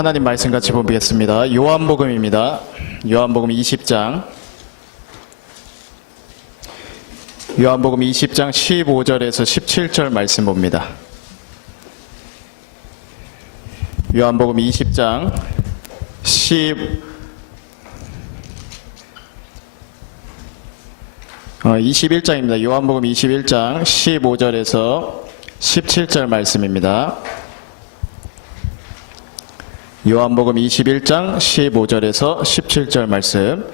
하나님 말씀 같이 보겠습니다. 요한복음입니다. 요한복음 20장. 요한복음 20장 15절에서 17절 말씀 봅니다. 요한복음 20장 21장입니다. 요한복음 21장 15절에서 17절 말씀입니다. 요한복음 21장 15절에서 17절 말씀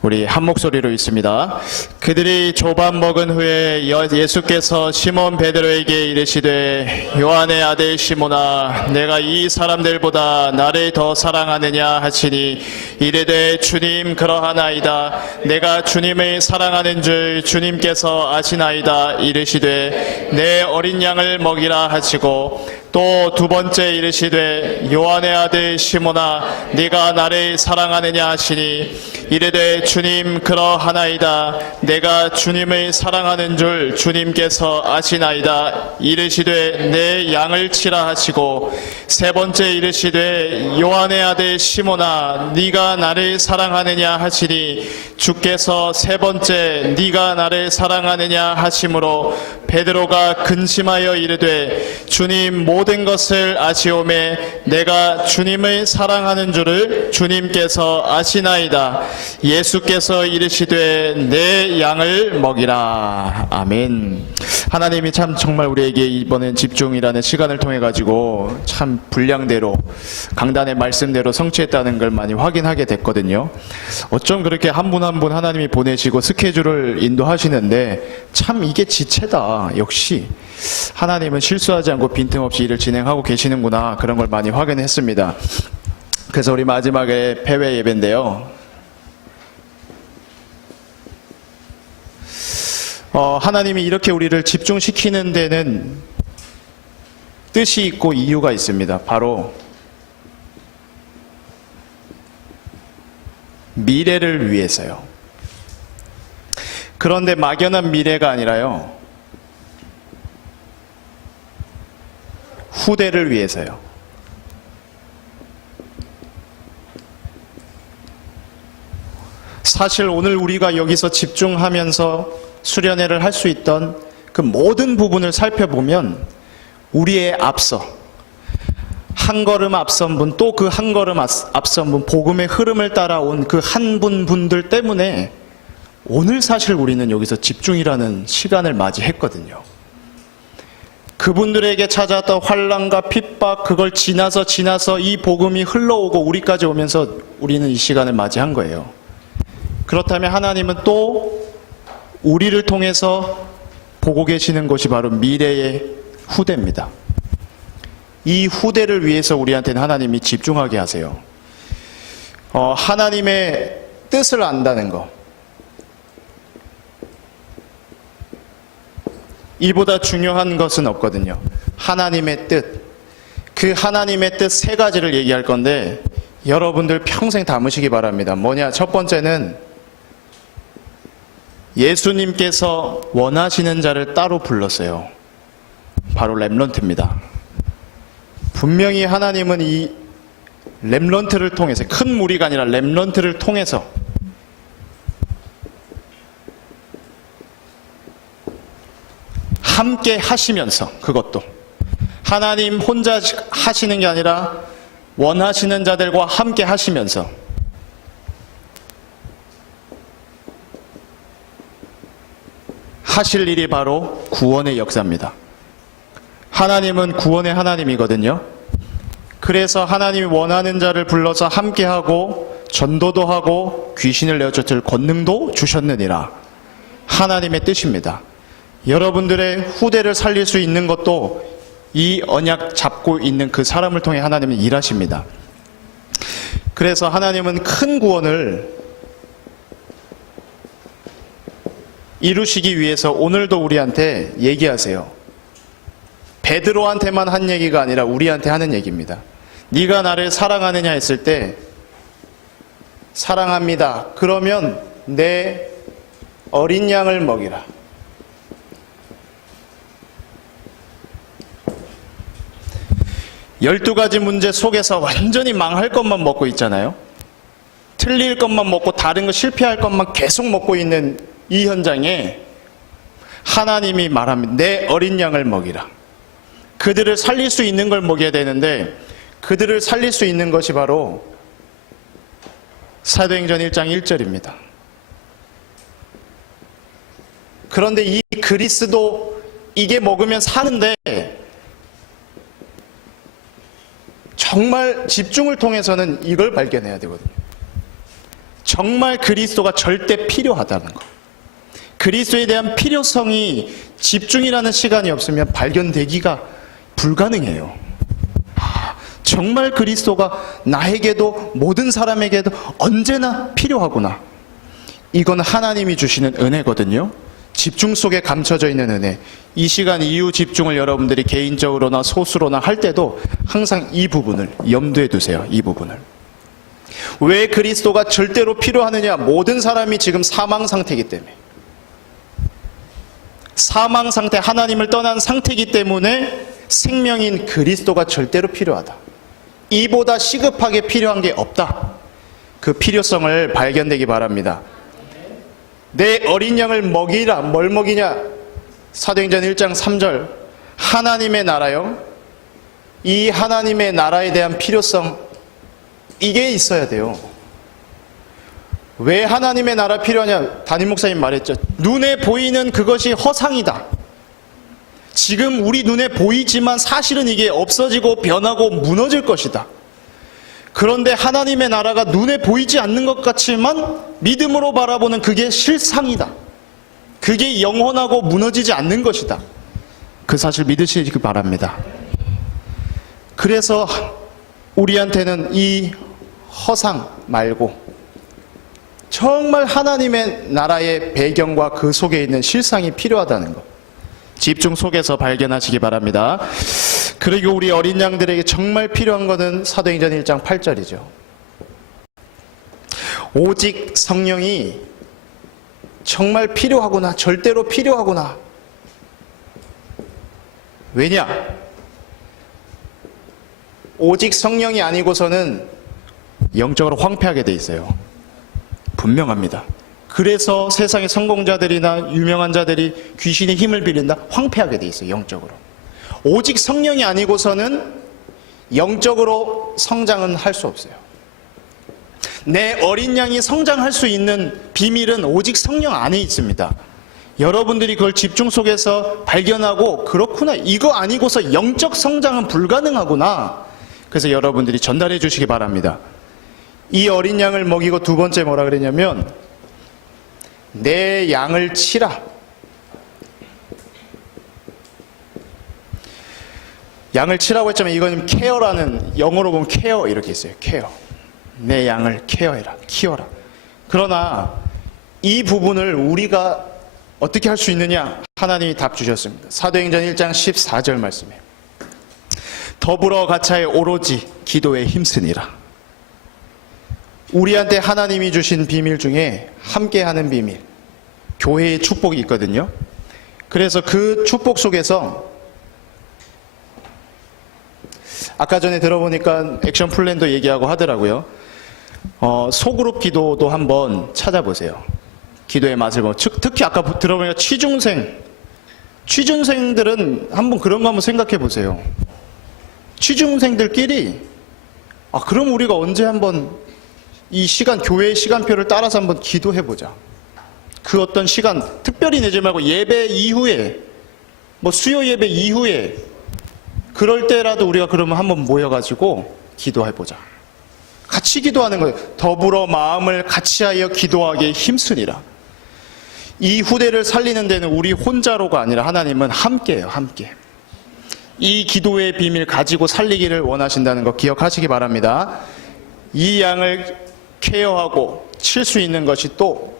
우리 한 목소리로 읽습니다. 그들이 조밥 먹은 후에 예수께서 시몬 베드로에게 이르시되 요한의 아들 시몬아 내가 이 사람들보다 나를 더 사랑하느냐 하시니 이르되 주님 그러하나이다. 내가 주님을 사랑하는 줄 주님께서 아시나이다. 이르시되 내 어린 양을 먹이라 하시고 또 두 번째 이르시되 요한의 아들 시몬아 네가 나를 사랑하느냐 하시니 이르되 주님 그러하나이다. 내가 주님을 사랑하는 줄 주님께서 아시나이다. 이르시되 내 양을 치라 하시고 세 번째 이르시되 요한의 아들 시몬아 네가 나를 사랑하느냐 하시니 주께서 세 번째 네가 나를 사랑하느냐 하심으로 베드로가 근심하여 이르되 주님 모든 것을 아시오매 내가 주님을 사랑하는 줄을 주님께서 아시나이다. 예수께서 이르시되 내 양을 먹이라. 아멘. 하나님이 참 정말 우리에게 이번엔 집중이라는 시간을 통해 가지고 참 분량대로 강단의 말씀대로 성취했다는 걸 많이 확인하게 됐거든요. 어쩜 그렇게 한 분 한 분 하나님이 보내시고 스케줄을 인도하시는데 참 이게 지체다. 역시 하나님은 실수하지 않고 빈틈없이 일을 진행하고 계시는구나. 그런 걸 많이 확인했습니다. 그래서 우리 마지막에 폐회 예배인데요. 하나님이 이렇게 우리를 집중시키는 데는 뜻이 있고 이유가 있습니다. 바로 미래를 위해서요. 그런데 막연한 미래가 아니라요. 후대를 위해서요. 사실 오늘 우리가 여기서 집중하면서 수련회를 할 수 있던 그 모든 부분을 살펴보면 우리의 앞서 한 걸음 앞선 분 또 그 한 걸음 앞선 분 복음의 흐름을 따라온 그 한 분들 때문에 오늘 사실 우리는 여기서 집중이라는 시간을 맞이했거든요. 그분들에게 찾아왔던 환난과 핍박 그걸 지나서 이 복음이 흘러오고 우리까지 오면서 우리는 이 시간을 맞이한 거예요. 그렇다면 하나님은 또 우리를 통해서 보고 계시는 것이 바로 미래의 후대입니다. 이 후대를 위해서 우리한테는 하나님이 집중하게 하세요. 하나님의 뜻을 안다는 것. 이보다 중요한 것은 없거든요. 하나님의 뜻. 그 하나님의 뜻 세 가지를 얘기할 건데 여러분들 평생 담으시기 바랍니다. 뭐냐? 첫 번째는 예수님께서 원하시는 자를 따로 불렀어요. 바로 렘넌트입니다. 분명히 하나님은 이 렘넌트를 통해서 큰 무리가 아니라 렘넌트를 통해서 함께 하시면서 그것도 하나님 혼자 하시는 게 아니라 원하시는 자들과 함께 하시면서 하실 일이 바로 구원의 역사입니다. 하나님은 구원의 하나님이거든요. 그래서 하나님이 원하는 자를 불러서 함께하고 전도도 하고 귀신을 내어쫓을 권능도 주셨느니라. 하나님의 뜻입니다. 여러분들의 후대를 살릴 수 있는 것도 이 언약 잡고 있는 그 사람을 통해 하나님은 일하십니다. 그래서 하나님은 큰 구원을 이루시기 위해서 오늘도 우리한테 얘기하세요. 베드로한테만 한 얘기가 아니라 우리한테 하는 얘기입니다. 네가 나를 사랑하느냐 했을 때 사랑합니다. 그러면 내 어린 양을 먹이라. 12가지 문제 속에서 완전히 망할 것만 먹고 있잖아요. 틀릴 것만 먹고 다른 거 실패할 것만 계속 먹고 있는 이 현장에 하나님이 말합니다. 내 어린 양을 먹이라. 그들을 살릴 수 있는 걸 먹여야 되는데 그들을 살릴 수 있는 것이 바로 사도행전 1장 1절입니다. 그런데 이 그리스도 이게 먹으면 사는데 정말 집중을 통해서는 이걸 발견해야 되거든요. 정말 그리스도가 절대 필요하다는 것. 그리스도에 대한 필요성이 집중이라는 시간이 없으면 발견되기가 불가능해요. 정말 그리스도가 나에게도 모든 사람에게도 언제나 필요하구나. 이건 하나님이 주시는 은혜거든요. 집중 속에 감춰져 있는 은혜. 이 시간 이후 집중을 여러분들이 개인적으로나 소수로나 할 때도 항상 이 부분을 염두에 두세요. 이 부분을. 왜 그리스도가 절대로 필요하느냐? 모든 사람이 지금 사망 상태이기 때문에. 사망 상태, 하나님을 떠난 상태이기 때문에 생명인 그리스도가 절대로 필요하다. 이보다 시급하게 필요한 게 없다. 그 필요성을 발견되기 바랍니다. 내 어린 양을 먹이라. 뭘 먹이냐? 사도행전 1장 3절. 하나님의 나라요. 이 하나님의 나라에 대한 필요성, 이게 있어야 돼요. 왜 하나님의 나라 필요하냐? 담임 목사님 말했죠. 눈에 보이는 그것이 허상이다. 지금 우리 눈에 보이지만 사실은 이게 없어지고 변하고 무너질 것이다. 그런데 하나님의 나라가 눈에 보이지 않는 것 같지만 믿음으로 바라보는 그게 실상이다. 그게 영원하고 무너지지 않는 것이다. 그 사실 믿으시기 바랍니다. 그래서 우리한테는 이 허상 말고 정말 하나님의 나라의 배경과 그 속에 있는 실상이 필요하다는 것. 집중 속에서 발견하시기 바랍니다. 그리고 우리 어린 양들에게 정말 필요한 것은 사도행전 1장 8절이죠. 오직 성령이 정말 필요하구나. 절대로 필요하구나. 왜냐? 오직 성령이 아니고서는 영적으로 황폐하게 돼 있어요. 분명합니다. 그래서 세상의 성공자들이나 유명한 자들이 귀신의 힘을 빌린다? 황폐하게 돼 있어요. 영적으로. 오직 성령이 아니고서는 영적으로 성장은 할 수 없어요. 내 어린 양이 성장할 수 있는 비밀은 오직 성령 안에 있습니다. 여러분들이 그걸 집중 속에서 발견하고 그렇구나. 이거 아니고서 영적 성장은 불가능하구나. 그래서 여러분들이 전달해 주시기 바랍니다. 이 어린 양을 먹이고 두 번째 뭐라 그랬냐면 내 양을 치라. 양을 치라고 했지만 이건 케어라는, 영어로 보면 케어 이렇게 있어요. 케어. 내 양을 케어해라. 키워라. 그러나 이 부분을 우리가 어떻게 할 수 있느냐? 하나님이 답 주셨습니다. 사도행전 1장 14절 말씀이에요. 더불어 가차에 오로지 기도에 힘쓰니라. 우리한테 하나님이 주신 비밀 중에 함께하는 비밀, 교회의 축복이 있거든요. 그래서 그 축복 속에서 아까 전에 들어보니까 액션 플랜도 얘기하고 하더라고요. 소그룹 기도도 한번 찾아보세요. 기도의 맛을 보면. 특히 아까 들어보니까 취준생들은 한번 그런 거 한번 생각해 보세요. 취준생들끼리 그럼 우리가 언제 한번 이 시간, 교회의 시간표를 따라서 한번 기도해보자. 그 어떤 시간 특별히 내지 말고 예배 이후에, 뭐 수요 예배 이후에 그럴 때라도 우리가 그러면 한번 모여가지고 기도해보자. 같이 기도하는 거예요. 더불어 마음을 같이하여 기도하기에 힘쓰니라. 이 후대를 살리는 데는 우리 혼자로가 아니라 하나님은 함께해요. 함께. 이 기도의 비밀 가지고 살리기를 원하신다는 거 기억하시기 바랍니다. 이 양을 케어하고 칠 수 있는 것이 또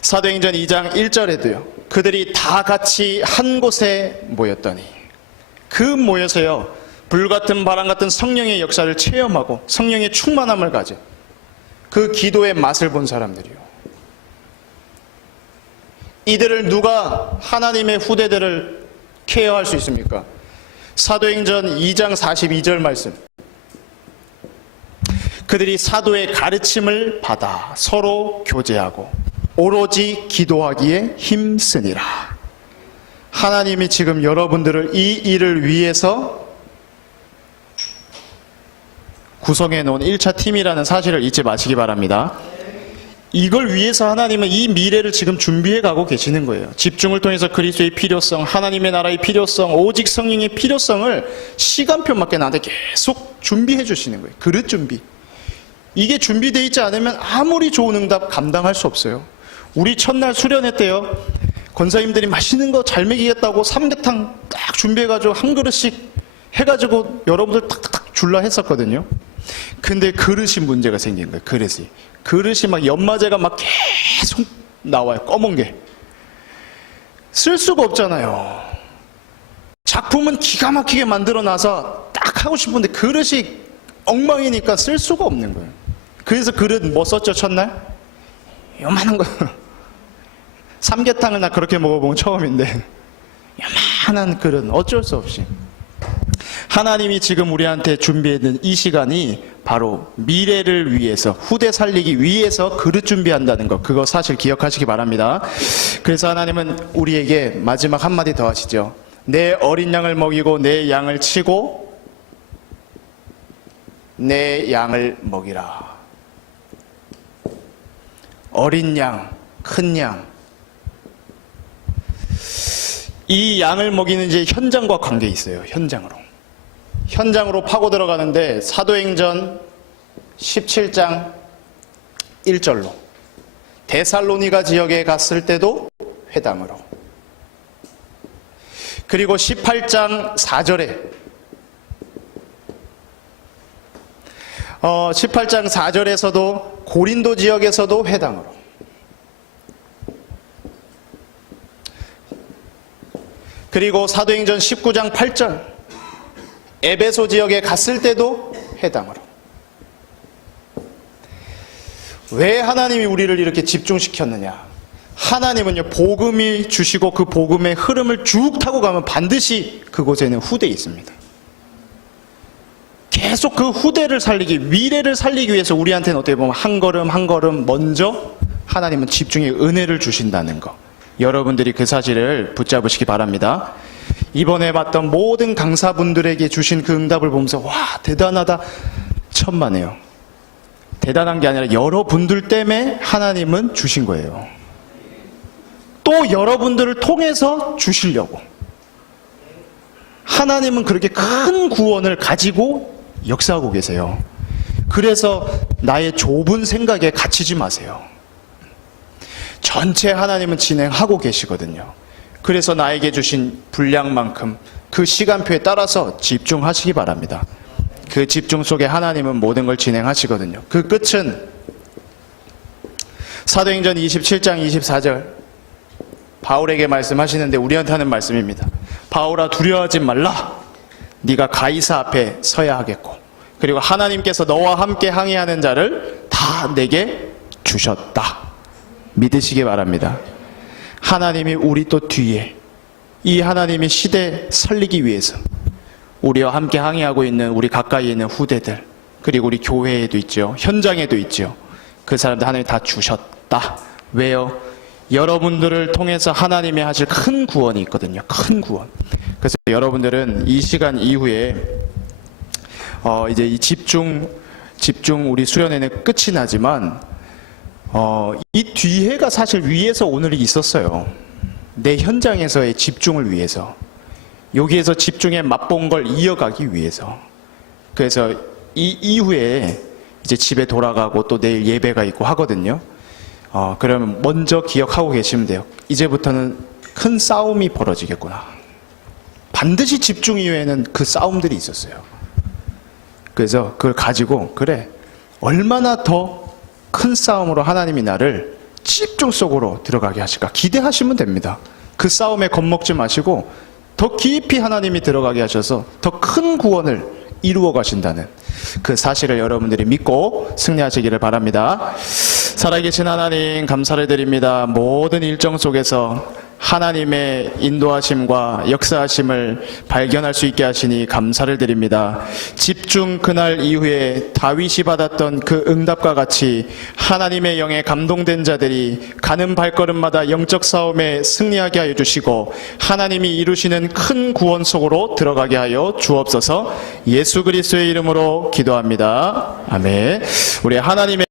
사도행전 2장 1절에도요. 그들이 다 같이 한 곳에 모였더니, 그 모여서요 불같은 바람 같은 성령의 역사를 체험하고 성령의 충만함을 가진 그 기도의 맛을 본 사람들이요. 이들을 누가 하나님의 후대들을 케어할 수 있습니까? 사도행전 2장 42절 말씀. 그들이 사도의 가르침을 받아 서로 교제하고 오로지 기도하기에 힘쓰니라. 하나님이 지금 여러분들을 이 일을 위해서 구성해 놓은 1차 팀이라는 사실을 잊지 마시기 바랍니다. 이걸 위해서 하나님은 이 미래를 지금 준비해 가고 계시는 거예요. 집중을 통해서 그리스도의 필요성, 하나님의 나라의 필요성, 오직 성령의 필요성을 시간표 맞게 나한테 계속 준비해 주시는 거예요. 그릇 준비. 이게 준비되어 있지 않으면 아무리 좋은 응답 감당할 수 없어요. 우리 첫날 수련회 때요, 권사님들이 맛있는 거 잘 먹이겠다고 삼계탕 딱 준비해가지고 한 그릇씩 해가지고 여러분들 탁탁탁 줄라 했었거든요. 근데 그릇이 문제가 생긴 거예요. 그릇이 막 연마제가 막 계속 나와요. 검은 게. 쓸 수가 없잖아요. 작품은 기가 막히게 만들어놔서 딱 하고 싶은데 그릇이 엉망이니까 쓸 수가 없는 거예요. 그래서 그릇 뭐 썼죠, 첫날? 요만한 거. 삼계탕을 나 그렇게 먹어본 건 처음인데, 요만한 그릇, 어쩔 수 없이. 하나님이 지금 우리한테 준비해둔 이 시간이 바로 미래를 위해서, 후대 살리기 위해서 그릇 준비한다는 것, 그거 사실 기억하시기 바랍니다. 그래서 하나님은 우리에게 마지막 한마디 더 하시죠. 내 어린 양을 먹이고 내 양을 치고 내 양을 먹이라. 어린 양, 큰 양. 이 양을 먹이는 이제 현장과 관계 있어요. 현장으로 파고 들어가는데 사도행전 17장 1절로 데살로니가 지역에 갔을 때도 회당으로, 그리고 18장 4절에 18장 4절에서도 고린도 지역에서도 회당으로, 그리고 사도행전 19장 8절 에베소 지역에 갔을 때도 회당으로. 왜 하나님이 우리를 이렇게 집중시켰느냐? 하나님은요, 복음이 주시고 그 복음의 흐름을 쭉 타고 가면 반드시 그곳에는 후대에 있습니다. 계속 그 후대를 살리기, 미래를 살리기 위해서 우리한테는 어떻게 보면 한 걸음 한 걸음 먼저 하나님은 집중의 은혜를 주신다는 거, 여러분들이 그 사실을 붙잡으시기 바랍니다. 이번에 봤던 모든 강사분들에게 주신 그 응답을 보면서 와, 대단하다, 천만에요. 대단한 게 아니라 여러분들 때문에 하나님은 주신 거예요. 또 여러분들을 통해서 주시려고. 하나님은 그렇게 큰 구원을 가지고 역사하고 계세요. 그래서 나의 좁은 생각에 갇히지 마세요. 전체 하나님은 진행하고 계시거든요. 그래서 나에게 주신 분량만큼 그 시간표에 따라서 집중하시기 바랍니다. 그 집중 속에 하나님은 모든 걸 진행하시거든요. 그 끝은 사도행전 27장 24절 바울에게 말씀하시는데 우리한테 하는 말씀입니다. 바울아, 두려워하지 말라. 네가 가이사 앞에 서야 하겠고, 그리고 하나님께서 너와 함께 항해하는 자를 다 내게 주셨다. 믿으시기 바랍니다. 하나님이 우리 또 뒤에 이 하나님의 시대 살리기 위해서 우리와 함께 항해하고 있는 우리 가까이 있는 후대들, 그리고 우리 교회에도 있죠, 현장에도 있죠. 그 사람들 하나님이 다 주셨다. 왜요? 여러분들을 통해서 하나님이 하실 큰 구원이 있거든요. 큰 구원. 그래서 여러분들은 이 시간 이후에 이제 이 집중 우리 수련회는 끝이 나지만 이 뒤에가 사실 위에서 오늘이 있었어요. 내 현장에서의 집중을 위해서, 여기에서 집중에 맛본 걸 이어가기 위해서. 그래서 이 이후에 이제 집에 돌아가고 또 내일 예배가 있고 하거든요. 그러면 먼저 기억하고 계시면 돼요. 이제부터는 큰 싸움이 벌어지겠구나. 반드시 집중 이후에는 그 싸움들이 있었어요. 그래서 그걸 가지고, 그래, 얼마나 더 큰 싸움으로 하나님이 나를 집중 속으로 들어가게 하실까 기대하시면 됩니다. 그 싸움에 겁먹지 마시고 더 깊이 하나님이 들어가게 하셔서 더 큰 구원을 이루어 가신다는 그 사실을 여러분들이 믿고 승리하시기를 바랍니다. 살아계신 하나님, 감사를 드립니다. 모든 일정 속에서 하나님의 인도하심과 역사하심을 발견할 수 있게 하시니 감사를 드립니다. 집중 그날 이후에 다윗이 받았던 그 응답과 같이 하나님의 영에 감동된 자들이 가는 발걸음마다 영적 싸움에 승리하게 하여 주시고 하나님이 이루시는 큰 구원 속으로 들어가게 하여 주옵소서. 예수 그리스도의 이름으로 기도합니다. 아멘. 우리 하나님의